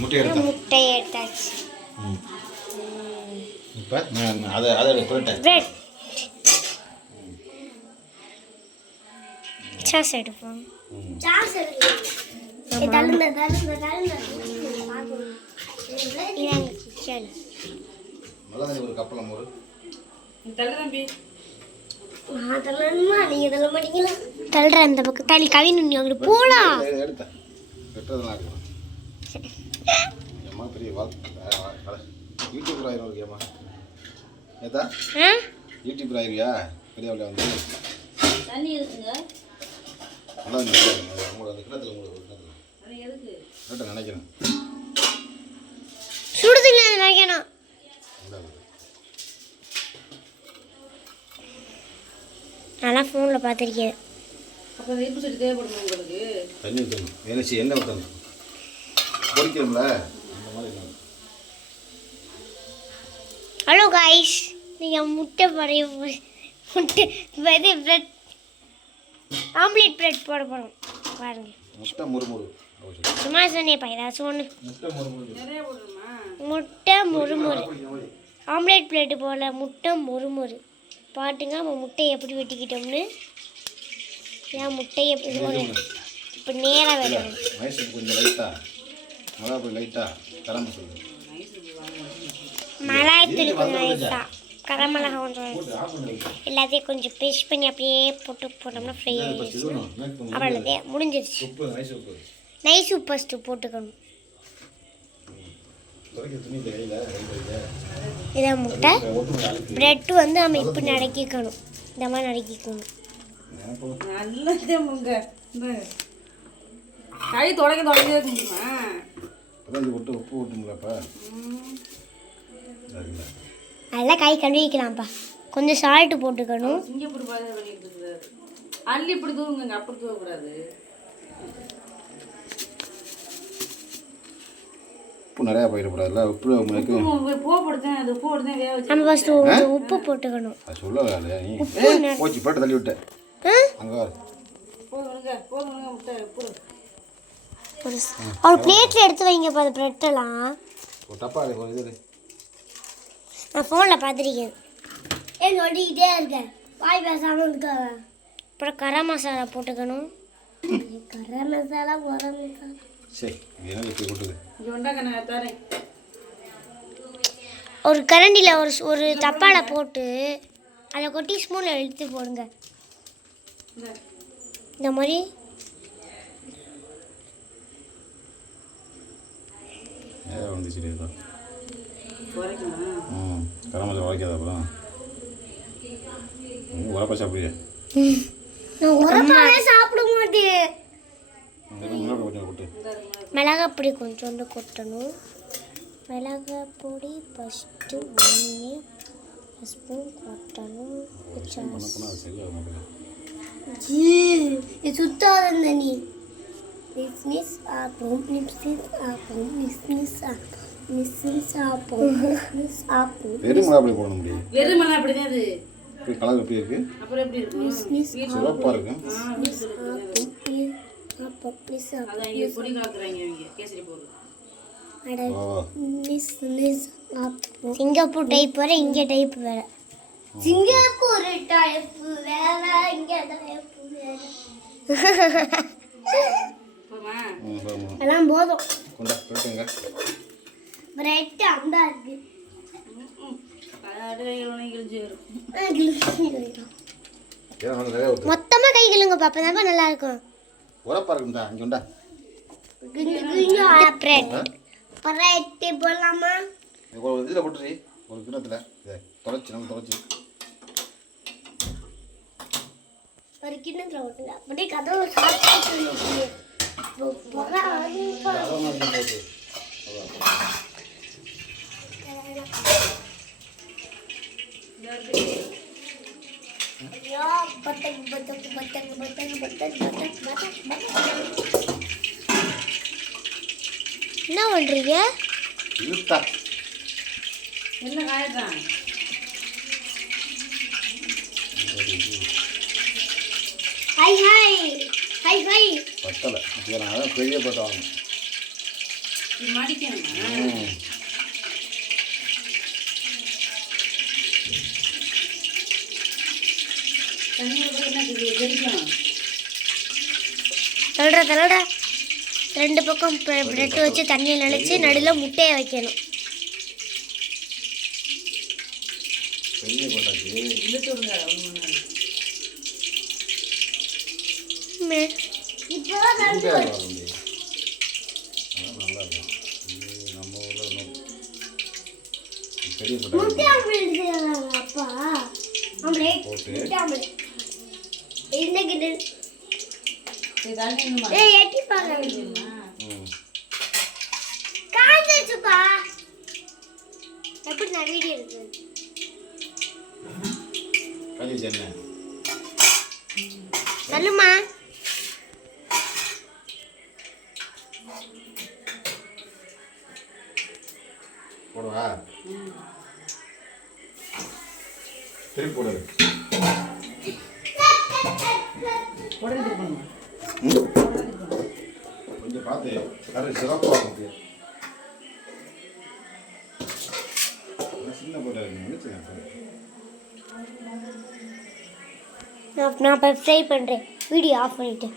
முட்டை எடுத்தாச்சு. இப்போ அதை பிரெட் சாஸ் எடுப்போம். கிச்சன் ஒரு கப்பலம் ஒரு தள்ளுற அந்த பக்கம் தள்ளி கவின் அங்கிட்டு போலாம். எடுத்தேன் ஏமா பெரிய யூடியூபர் ஆயிரம் இருக்கியாம்மா ஏதா யூடியூபர் ஆயிருவியா பெரிய வழியா வந்து தண்ணி இருக்குங்க நல்லா உங்களோட அந்த கிணத்துல உங்களுக்கு நினைக்கிறேன் சுடுதண்ணி நினைக்கணும். நல்லா ஃபோனில் பார்த்துருக்கேன். அப்புறம் இருப்பு சட்டி தேவைப்படுமா உங்களுக்கு? தண்ணி ஊற்றணும் ஏன்னாச்சு எண்ணெய் ஊற்றணும் பொரிக்கணும்ல அந்த மாதிரி. ஹலோ காய்ஸ், நீங்கள் முட்டை பிரெட் ஆம்லேட் பிரெட் போட போகிறோம் பாருங்க. முட்டை முறுமுறு சும்மா சொன்னேப்பா ஏதாச்சும் ஒன்று. முட்டை முறுமுறு முட்டை முறுமுறு ஆம்லேட் பிரெட்டு போல் முட்டை முறுமுறு பாட்டுங்க. நம்ம முட்டையை எப்படி வெட்டிக்கிட்டோம்னு. ஏன் முட்டையை இப்போ நேராக வெட்டணும். மைசூர் கொஞ்சம் லைட்டாக மிளகாய் லைட்டாக கரம் மசாலா மிளகாய்த்தூள் கொஞ்சம் லைட்டாக கரம் மிளகாய் கொஞ்சம் எல்லாத்தையும் கொஞ்சம் பேஸ்ட் பண்ணி அப்படியே போட்டோம்னா ஃப்ரை ஆகிடுச்சு. அவ்வளோதே முடிஞ்சிருச்சு. நைஸ் உப்பு ஃபஸ்ட்டு போட்டுக்கணும். இதான் முட்டை பிரெட்டு வந்து நம்ம இப்படி நறுக்கிக்கணும். இந்த மாதிரி நறுக்கிக்கணும். கை தொடங்க முடியுமா? உப்பு ஊட்டுங்களா? அதெல்லாம் கை கழுவிக்கலாம்ப்பா. கொஞ்சம் சால்ட்டு போட்டுக்கணும். அள்ளி இப்படி தூவுங்க, அப்படி தூவக்கூடாது. உப்பு நிறையா போயிடக்கூடாதுல்ல. உப்பு உங்களுக்கு நம்ம ஃபஸ்ட்டு கொஞ்சம் உப்பு போட்டுக்கணும். அது சொல்லலை நீ போச்சு போட்டு தள்ளி விட்டேன் அங்கே ஒரு பிளேட்டில் எடுத்து வைங்கப்பா அது பிரெட்டெல்லாம். ஒரு டப்பா ஒரு இது நான் ஃபோனில் பார்த்துருக்கேன். சொல்லிக்கிட்டே இருக்கேன் வாய் பேசாமல் இருக்காங்க. அப்புறம் கரம் மசாலா போட்டுக்கணும். கரம் மசாலா சரி ஒரு கரண்டியில் ஒரு தப்பால போட்டு அதை கொட்டி ஸ்பூனில் இழுத்து போடுங்க. இந்த மாதிரி கரம் மசாலா உரைக்காத அப்புறம் உரப்பா சாப்பிடுங்க. நான் உரப்பாவே சாப்பிட மாட்டேன். கொஞ்சம் கொட்டு மிளகாய் பொடி கொஞ்சோண்டு கொட்டணும். மிளகாய் பொடி ஃபஸ்ட்டு 1 ஸ்பூன் கொட்டணும். சுத்தாத தண்ணி மிஸ் ஆப்போம் வெறும் மிளகாய் பொடி போட முடியும். வெறும் மிளகாய் பொடி தான் அது. கலர் எப்படி இருக்கு? அப்புறம் எப்படி இருக்கு? சிவப்பா இருக்கு. சிங்கப்பூர் டைப் வேற, இங்க டைப் வேற. சிங்கப்பூர் டைப் வேற, இங்க டைப் வேற. எல்லாம் போதும். பிரெட் அண்டா இருக்கு. மொத்தமா கை கிளுங்க பாப்பா, தான் நல்லா இருக்கும். உரப்பா இருக்கும்டா இங்க உண்டா. பிரெட் போடலாமா? ஒரு இதில் போட்டுரு ஒரு கிண்ணத்தில் தொலைச்சி நம்ம தொலைச்சி ஒரு கிண்ணத்தில் போட்டுங்க. அப்படியே கதவு சாப்பிட்டு என்ன பண்றீங்க? என்ன காயத்தான் ஹை ஹை ஹை ஹை பத்தலை நான் பெரிய பட்டம் வாங்கணும். இது மடிக்கணுமா? தண்ணியை போய் என்ன தெரிக்கும்? தள்ளுடா 2 பக்கம் பிரெட் வச்சு தண்ணியை நினச்சி நடுவில் முட்டையை வைக்கணும். பெரிய போட்டாச்சு. இழுத்து விடுங்க ஒன்று இப்போ இங்கே வர முடியும். அதான் நல்லா இருக்கும். இது நம்ம ஊரில் பெரிய போட்டா அப்பா ஆம்லேட் போட்டு இன்னைக்கு தண்ணி இன்னுமா? எட்டி பாருங்க ம் காஞ்சிச்சுப்பா. எப்படி நான் வீடியோ எடுக்கிறேன்? கஞ்சி சென்னை சொல்லுமா. போடுவா திருப்பி போடு. உடனே திருப்பணுமா? கொஞ்சம் பார்த்து கரை சிறப்பாக இருக்கு. சின்ன போட்டா நினைச்சேன். நான் இப்போ ஃப்ரை பண்ணுறேன். வீடியோ ஆஃப் பண்ணிட்டேன்.